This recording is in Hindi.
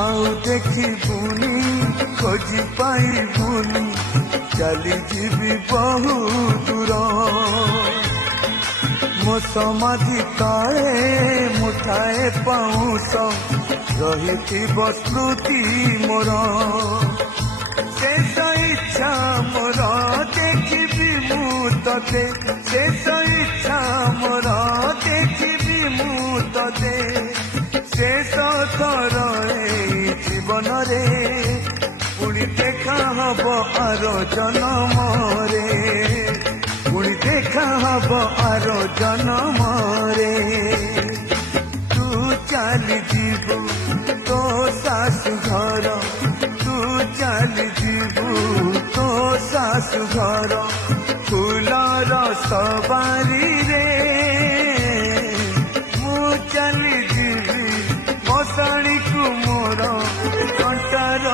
आउ देखिबुनी खोजी पाइबुनी चली जीवी बहु दूर मो समाधि तले मुठाए पाउस रही स्मृति मोर शेष इच्छा मोर देखिबी मु तते शेष इच्छा मोर देखिबी मु तते शेष थर जीवन रे पुणी देखा हब आर जन्म रे पुणी देखा हब आर जन्म रे तू चली जीवु तो सासु घर तू चली जीवु तो सासु घर फूलर सवारी रे मु चली जीवी मशाणी को मोर कंटार